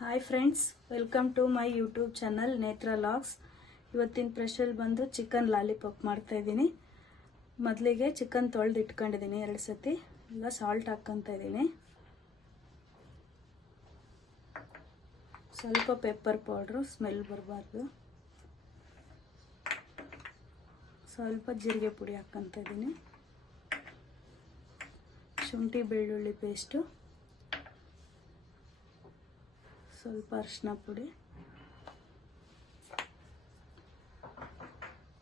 Hi friends, welcome to my YouTube channel Netra logs. ಇವತ್ತಿನ special ಬಂದು chicken lollipop ಮಾಡ್ತಾ ಇದ್ದೀನಿ. ಮೊದಲಿಗೆ ಚಿಕನ್ ತೊಳೆದು ಇಟ್ಕೊಂಡಿದ್ದೀನಿ 2 ಸತಿ. ಈಗ ಸಾಲ್ಟ್ ಹಾಕ್ಕೊತಾ ಇದ್ದೀನಿ. ಸ್ವಲ್ಪ ಪೆಪ್ಪರ್ ಪೌಡ್ರು, ಸ್ಮೆಲ್ ಬರಬಾರ್ದು. ಸ್ವಲ್ಪ ಜೀರಿಗೆ ಪುಡಿ ಹಾಕ್ಕೊತಾ ಇದ್ದೀನಿ. ಶುಂಠಿ ಬೆಳ್ಳುಳ್ಳಿ ಪೇಸ್ಟು, ಸ್ವಲ್ಪ ಅರಿಶಿನ ಪುಡಿ,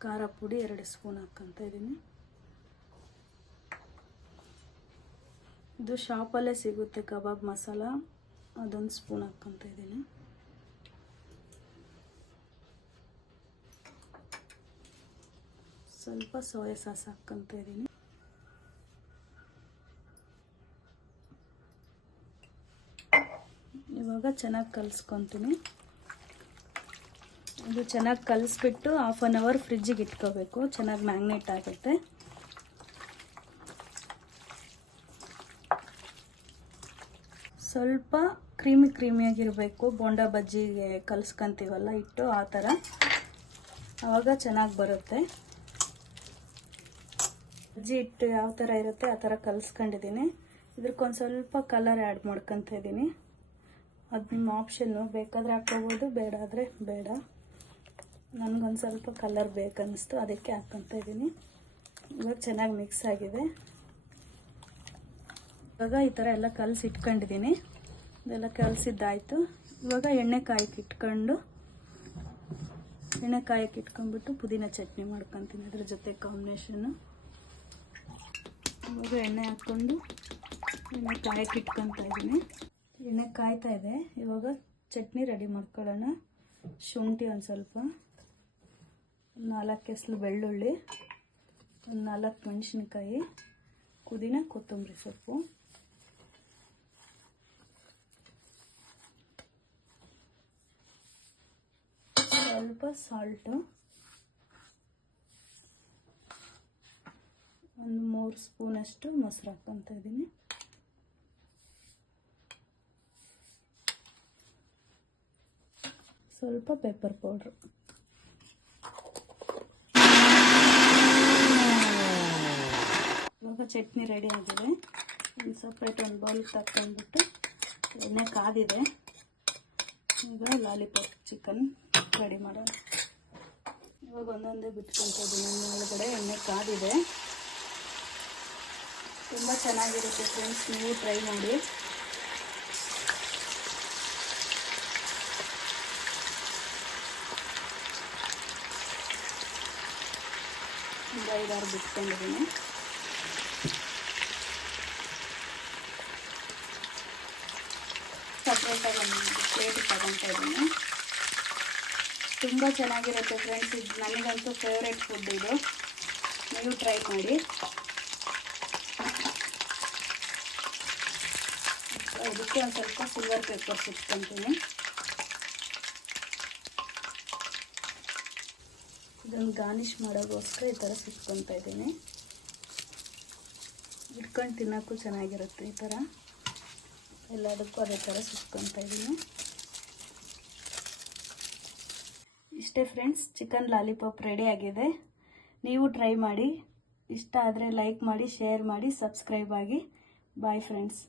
ಖಾರ ಪುಡಿ 2 ಸ್ಪೂನ್ ಹಾಕ್ಕೊತಾ ಇದ್ದೀನಿ. ಇದು ಶಾಪಲ್ಲೇ ಸಿಗುತ್ತೆ ಕಬಾಬ್ ಮಸಾಲ, ಅದೊಂದು ಸ್ಪೂನ್ ಹಾಕ್ಕೊತಾ ಇದ್ದೀನಿ. ಸ್ವಲ್ಪ ಸೋಯಾ ಸಾಸ್ ಹಾಕ್ಕೊತಾ ಇದ್ದೀನಿ. ಇವಾಗ ಚೆನ್ನಾಗಿ ಕಲಿಸ್ಕೊತೀನಿ. ಇದು ಚೆನ್ನಾಗಿ ಕಲಿಸ್ಬಿಟ್ಟು 1/2 ಅವರ್ ಫ್ರಿಜ್ಜಿಗೆ ಇಟ್ಕೋಬೇಕು. ಚೆನ್ನಾಗಿ ಮ್ಯಾಗ್ನೇಟ್ ಆಗುತ್ತೆ. ಸ್ವಲ್ಪ ಕ್ರೀಮಿಯಾಗಿರಬೇಕು. ಬೋಂಡಾ ಬಜ್ಜಿಗೆ ಕಲಿಸ್ಕೊಂತೀವಲ್ಲ ಹಿಟ್ಟು, ಆ ಥರ. ಆವಾಗ ಚೆನ್ನಾಗಿ ಬರುತ್ತೆ. ಬಜ್ಜಿ ಹಿಟ್ಟು ಯಾವ ಥರ ಇರುತ್ತೆ ಆ ಥರ ಕಲಿಸ್ಕೊಂಡಿದ್ದೀನಿ. ಇದಕ್ಕೊಂದು ಸ್ವಲ್ಪ ಕಲರ್ ಆ್ಯಡ್ ಮಾಡ್ಕೊತಾ ಇದ್ದೀನಿ. ಅದು ನಿಮ್ಮ ಆಪ್ಷನ್ನು, ಬೇಕಾದರೆ ಹಾಕ್ಕೋಬೋದು, ಬೇಡ ಆದರೆ ಬೇಡ. ನನಗೊಂದು ಸ್ವಲ್ಪ ಕಲರ್ ಬೇಕನ್ನಿಸ್ತು, ಅದಕ್ಕೆ ಹಾಕ್ಕೊತಾ ಇದ್ದೀನಿ. ಇವಾಗ ಚೆನ್ನಾಗಿ ಮಿಕ್ಸ್ ಆಗಿದೆ. ಇವಾಗ ಈ ಥರ ಎಲ್ಲ ಕಲಸಿ ಇಟ್ಕೊಂಡಿದ್ದೀನಿ. ಇದೆಲ್ಲ ಕಲಸಿದ್ದಾಯಿತು. ಇವಾಗ ಎಣ್ಣೆ ಕಾಯಕ್ಕೆ ಇಟ್ಕೊಂಡ್ಬಿಟ್ಟು ಪುದೀನ ಚಟ್ನಿ ಮಾಡ್ಕೊತೀನಿ ಅದ್ರ ಜೊತೆ ಕಾಂಬಿನೇಷನ್ನು. ಇವಾಗ ಎಣ್ಣೆ ಹಾಕ್ಕೊಂಡು ಎಣ್ಣೆ ಕಾಯಕ್ಕೆ ಇಟ್ಕೊತಾ ಇದ್ದೀನಿ. ಎಣ್ಣೆ ಕಾಯ್ತಾ ಇದೆ. ಇವಾಗ ಚಟ್ನಿ ರೆಡಿ ಮಾಡ್ಕೊಳ್ಳೋಣ. ಶುಂಠಿ ಒಂದು ಸ್ವಲ್ಪ, 4 ಎಸಳು ಬೆಳ್ಳುಳ್ಳಿ, ಒಂದು 4 ಮೆಣಸಿನ್ಕಾಯಿ, ಪುದೀನ, ಕೊತ್ತಂಬರಿ ಸೊಪ್ಪು, ಸ್ವಲ್ಪ ಸಾಲ್ಟು, ಒಂದು 3 ಸ್ಪೂನಷ್ಟು ಮೊಸರು ಹಾಕ್ಕೊತಾ ಇದ್ದೀನಿ. ಸ್ವಲ್ಪ ಪೆಪ್ಪರ್ ಪೌಡ್ರು. ಇವಾಗ ಚಟ್ನಿ ರೆಡಿ ಆಗಿದೆ. ಒಂದು ಸಪ್ರೇಟ್ ಒಂದು ಬೌಲ್ಗೆ ತಗೊಂಡ್ಬಿಟ್ಟು ಎಣ್ಣೆ ಕಾದಿದೆ. ಈಗ ಲಾಲಿಪಾಪ್ ಚಿಕನ್ ರೆಡಿ ಮಾಡೋಣ. ಇವಾಗ ಒಂದೊಂದೇ ಬಿಟ್ಕೊತಾ ಇದ್ದೀನಿ. ಒಳಗಡೆ ಎಣ್ಣೆ ಕಾದಿದೆ. ತುಂಬ ಚೆನ್ನಾಗಿರುತ್ತೆ ಫ್ರೆಂಡ್ಸ್, ನೀವು ಟ್ರೈ ಮಾಡಿ. ಒಂದು 5-6 ಬಿಟ್ಕೊಂಡಿದ್ದೀನಿ. ಸಪ್ರೇಟಾಗಿ ಒಂದು ಪ್ಲೇಟ್ ತಗೊತಾ ಇದ್ದೀನಿ. ತುಂಬ ಚೆನ್ನಾಗಿರುತ್ತೆ ಫ್ರೆಂಡ್ಸ್. ಇದು ನನಗಂತೂ ಫೇವ್ರೆಟ್ ಫುಡ್. ಇದು ನೀವು ಟ್ರೈ ಮಾಡಿ. ಇದಕ್ಕೆ ಒಂದು ಸ್ವಲ್ಪ ಸಿಲ್ವರ್ ಪೇಪರ್ ಇಟ್ಕೊತೀನಿ. ಇದನ್ನು ಗಾರ್ನಿಷ್ ಮಾಡೋಕ್ಕೋಸ್ಕರ ಈ ಥರ ಸುಟ್ಕೊತಾ ಇದ್ದೀನಿ. ಇಟ್ಕೊಂಡು ತಿನ್ನೋಕ್ಕೂ ಚೆನ್ನಾಗಿರುತ್ತೆ. ಈ ಥರ ಎಲ್ಲದಕ್ಕೂ ಅದೇ ಥರ ಸುಟ್ಕೊತಾ ಇದ್ದೀನಿ. ಇಷ್ಟೇ ಫ್ರೆಂಡ್ಸ್, ಚಿಕನ್ ಲಾಲಿಪಾಪ್ ರೆಡಿ ಆಗಿದೆ. ನೀವು ಟ್ರೈ ಮಾಡಿ. ಇಷ್ಟ ಆದರೆ ಲೈಕ್ ಮಾಡಿ, ಶೇರ್ ಮಾಡಿ, ಸಬ್ಸ್ಕ್ರೈಬ್ ಆಗಿ. Bye friends.